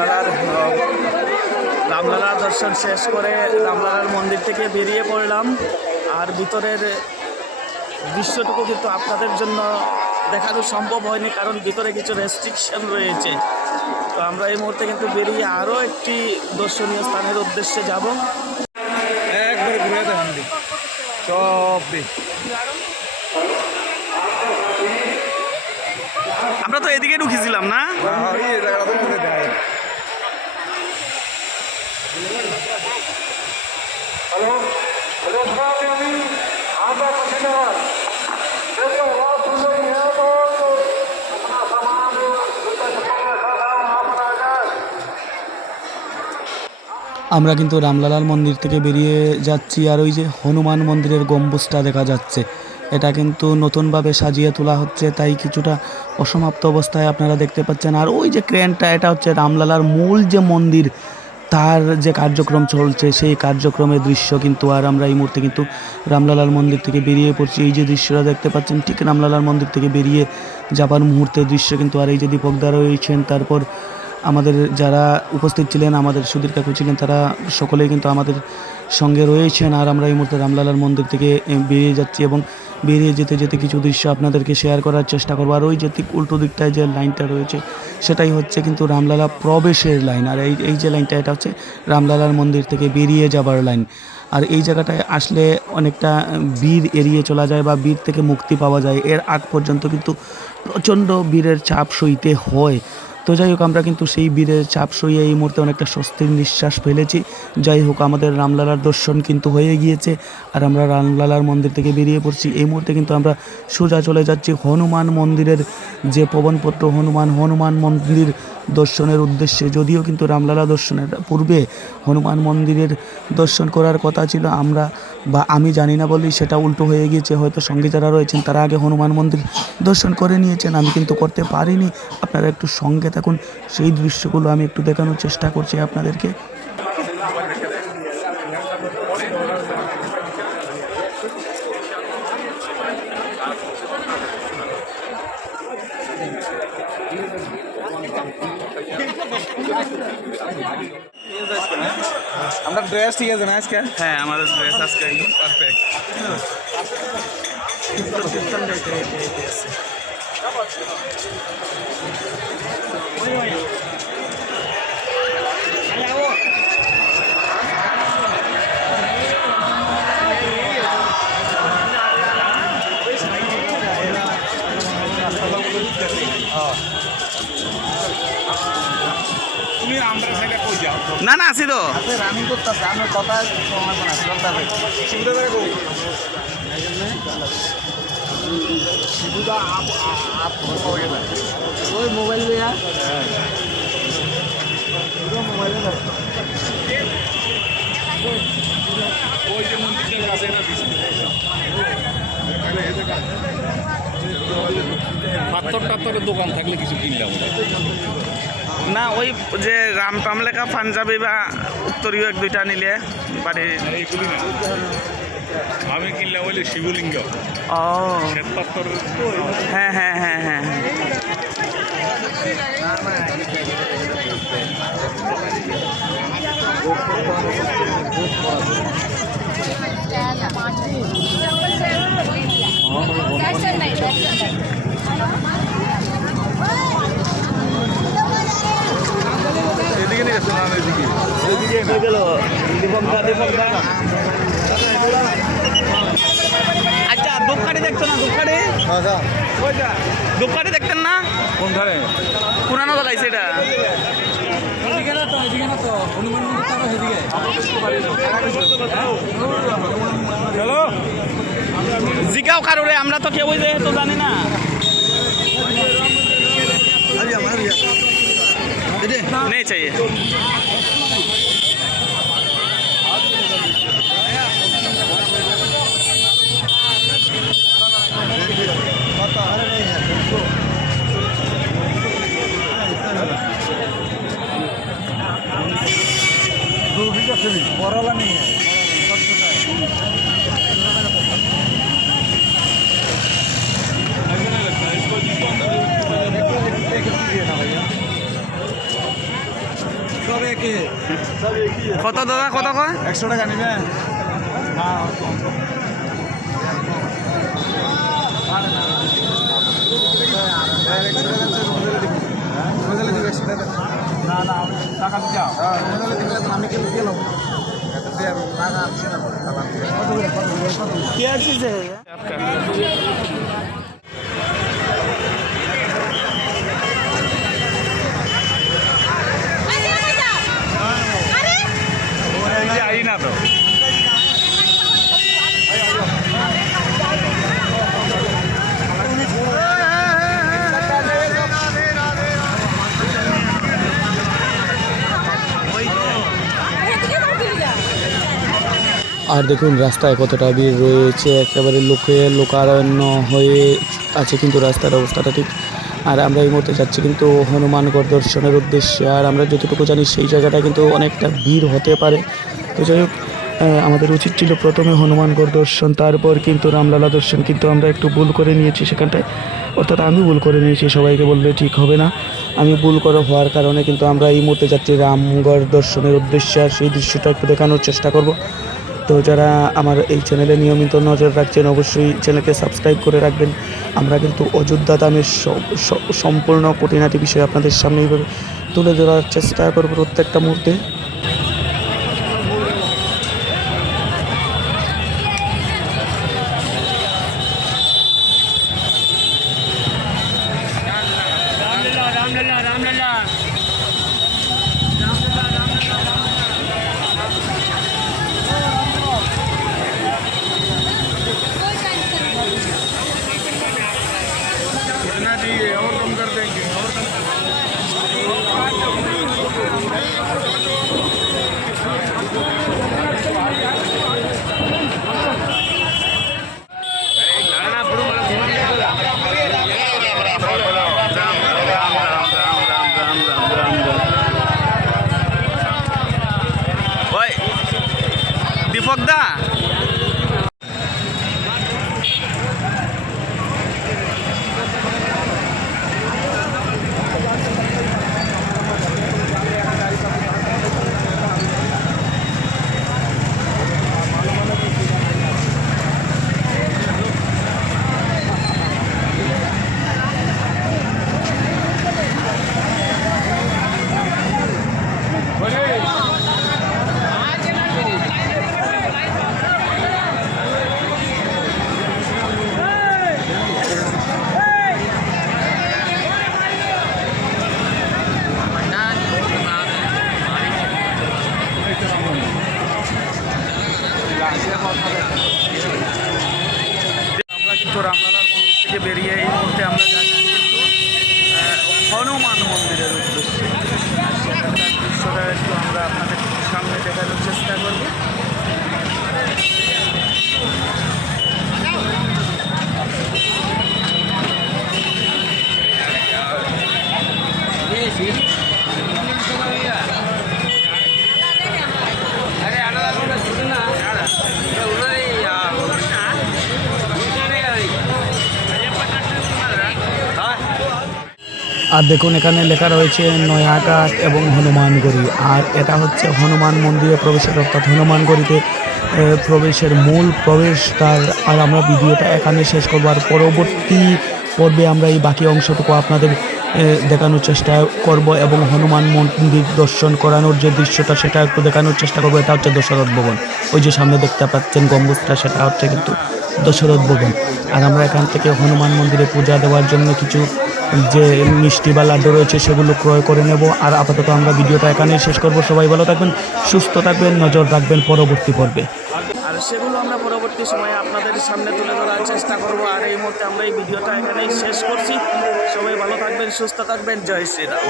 রামলালার আহ, রামলালা দর্শন শেষ করে রামলালার মন্দির থেকে বেরিয়ে পড়লাম। আর ভিতরের দৃশ্যটুকু কিন্তু আপনাদের জন্য দেখানো সম্ভব হয়নি কারণ ভিতরে কিছু রেস্ট্রিকশন রয়েছে। তো আমরা এই মুহূর্তে কিন্তু বেরিয়ে আরও একটি দর্শনীয় স্থানের উদ্দেশ্যে যাব। একবারে ঘুরে দেখান সব আমরা তো এদিকে ঢুকেছিলাম না? আমরা কিন্তু রামলালার মন্দির থেকে বেরিয়ে যাচ্ছি আর ওই যে হনুমান মন্দিরের গম্বুজটা দেখা যাচ্ছে। এটা কিন্তু নতুনভাবে সাজিয়ে তোলা হচ্ছে, তাই কিছুটা অসমাপ্ত অবস্থায় আপনারা দেখতে পাচ্ছেন। আর ওই যে ক্রেনটা, এটা হচ্ছে রামলালার মূল যে মন্দির তার যে কার্যক্রম চলছে, সেই কার্যক্রমের দৃশ্য কিন্তু আর আমরা এই মুহূর্তে কিন্তু রামলালার মন্দির থেকে বেরিয়ে পড়ছি। এই যে দৃশ্যটা দেখতে পাচ্ছেন, ঠিক রামলালার মন্দির থেকে বেরিয়ে যাবার মুহূর্তের দৃশ্য কিন্তু আর এই যে দীপকদা রয়েছেন, তারপর আমাদের যারা উপস্থিত ছিলেন, আমাদের সুধীর কাকু ছিলেন, তারা সকলেই কিন্তু আমাদের সঙ্গে রয়েছেন। আর আমরা এই মুহূর্তে রামলালার মন্দির থেকে বেরিয়ে যাচ্ছি এবং বেরিয়ে যেতে যেতে কিছু দৃশ্য আপনাদেরকে শেয়ার করার চেষ্টা করব। আর ওই যে ঠিক উল্টো দিকটায় যে লাইনটা রয়েছে, সেটাই হচ্ছে কিন্তু রামলালা প্রবেশের লাইন আর এই এই যে লাইনটা এটা হচ্ছে রামলালার মন্দির থেকে বেরিয়ে যাবার লাইন আর এই জায়গাটায় আসলে অনেকটা বীর এড়িয়ে চলা যায় বা বীর থেকে মুক্তি পাওয়া যায়। এর আগ পর্যন্ত কিন্তু প্রচণ্ড বীরের চাপ সইতে হয়। তো যাই হোক, আমরা কিন্তু সেই বীরের চাপ সইয়ে এই মুহূর্তে অনেকটা স্বস্তির নিঃশ্বাস ফেলেছি। যাই হোক, আমাদের রামলালার দর্শন কিন্তু হয়ে গিয়েছে আর আমরা রামলালার মন্দির থেকে বেরিয়ে পড়ছি। এই মুহূর্তে কিন্তু আমরা সোজা চলে যাচ্ছি হনুমান মন্দিরের যে পবনপত্র হনুমান হনুমান মন্দির দর্শনের উদ্দেশ্যে। যদিও কিন্তু রামলালা দর্শনের পূর্বে হনুমান মন্দিরের দর্শন করার কথা ছিল, আমরা বা আমি জানি না বলেই সেটা উল্টো হয়ে গিয়েছে, হয়তো সঙ্গে যারা রয়েছেন তারা আগে হনুমান মন্দির দর্শন করে নিয়েছেন, আমি কিন্তু করতে পারিনি। আপনারা একটু সঙ্গে থাকুন, সেই দৃশ্যগুলো আমি একটু দেখানোর চেষ্টা করছি আপনাদেরকে। আমরা ড্রেস ঠিক আছে না আজকে? হ্যাঁ আমাদের ড্রেস আজকে পারফেক্ট তুমি না না আছি তো। রানিং করতেছে কথা শোনা না সুবিধা করে গো সুবিধা আপ আপ ওই মোবাইল লিয়া মোবাইল ওই যে মন্দিরের কাছে না পাথর টাত্তরের দোকান থাকলে কিছু কিনলাম। না ওই যে রাম টাম লেখা পাঞ্জাবি বা উত্তরীয় এক দুইটা নিলে বাড়ি আমি কিনলাম হইলে শিবলিঙ্গ। ও। পাথর হ্যাঁ হ্যাঁ হ্যাঁ হ্যাঁ। দীপকদা দীপকদা আচ্ছা দেখছ না ধূপকাঠি দেখতেন না? কোনখানে? পুরানো দলাইছে এটা হ্যালো জিকাও কারোরে আমরা তো কেউই যে তো জানি না। नहीं চল্লিশ বড়লা নিয়ে কত দাদা কত কয় একশো টাকা নিবে? না না টাকা দিতে হ্যাঁ, হ্যাঁ, আমি কিন্তু দিয়ে নেব। আছে? আর দেখুন, রাস্তায় কতটা ভিড় রয়েছে। একেবারে লোকে লোকারণ্য হয়ে আছে কিন্তু রাস্তার অবস্থাটা ঠিক। আর আমরা এই মুহূর্তে যাচ্ছি কিন্তু হনুমানগড় দর্শনের উদ্দেশ্যে। আর আমরা যতটুকু জানি, সেই জায়গাটা কিন্তু অনেকটা ভিড় হতে পারে। তো যাই হোক আমাদের উচিত ছিল প্রথমে হনুমানগড় দর্শন তারপর কিন্তু রামলালা দর্শন। কিন্তু আমরা একটু ভুল করে নিয়েছি সেখানটায়। অর্থাৎ আমি ভুল করে নিয়েছি, সবাইকে বললে ঠিক হবে না। আমি ভুল করে হওয়ার কারণে কিন্তু আমরা এই মুহূর্তে যাচ্ছি রামগড় দর্শনের উদ্দেশ্যে। আর সেই দৃশ্যটা একটু দেখানোর চেষ্টা করব। তো যারা আমার এই চ্যানেলে নিয়মিত নজর রাখছেন, অবশ্যই চ্যানেলকে সাবস্ক্রাইব করে রাখবেন। আমরা কিন্তু অযোধ্যা দামের সম্পূর্ণ কঠিনাটি বিষয় আপনাদের সামনে এইভাবে তুলে ধরার চেষ্টা করব প্রত্যেকটা মুহূর্তে। আর দেখুন, এখানে লেখা রয়েছে নয়াঘাট এবং হনুমানগড়ি। আর এটা হচ্ছে হনুমান মন্দিরে প্রবেশের, অর্থাৎ হনুমানগড়িতে প্রবেশের মূল প্রবেশদ্বার আর আমরা ভিডিওটা এখানে শেষ করব। আর পরবর্তী পর্বে আমরা এই বাকি অংশটুকু আপনাদের দেখানোর চেষ্টা করব এবং হনুমান মন্দির দর্শন করানোর যে দৃশ্যটা, সেটা একটু দেখানোর চেষ্টা করব। এটা হচ্ছে দশরথ ভবন। ওই যে সামনে দেখতে পাচ্ছেন গম্বুজটা, সেটা হচ্ছে কিন্তু দশরথ ভবন। আর আমরা এখান থেকে হনুমান মন্দিরে পূজা দেওয়ার জন্য কিছু যে মিষ্টি বা লাড্ডু রয়েছে সেগুলো ক্রয় করে নেব। আর আপাতত আমরা ভিডিওটা এখানেই শেষ করব। সবাই ভালো থাকবেন, সুস্থ থাকবেন, নজর রাখবেন পরবর্তী পর্বে। আর সেগুলো আমরা পরবর্তী সময়ে আপনাদের সামনে তুলে ধরার চেষ্টা করব। আর এই মুহূর্তে আমরা এই ভিডিওটা এখানেই শেষ করছি। সবাই ভালো থাকবেন, সুস্থ থাকবেন। জয় শ্রীরাম।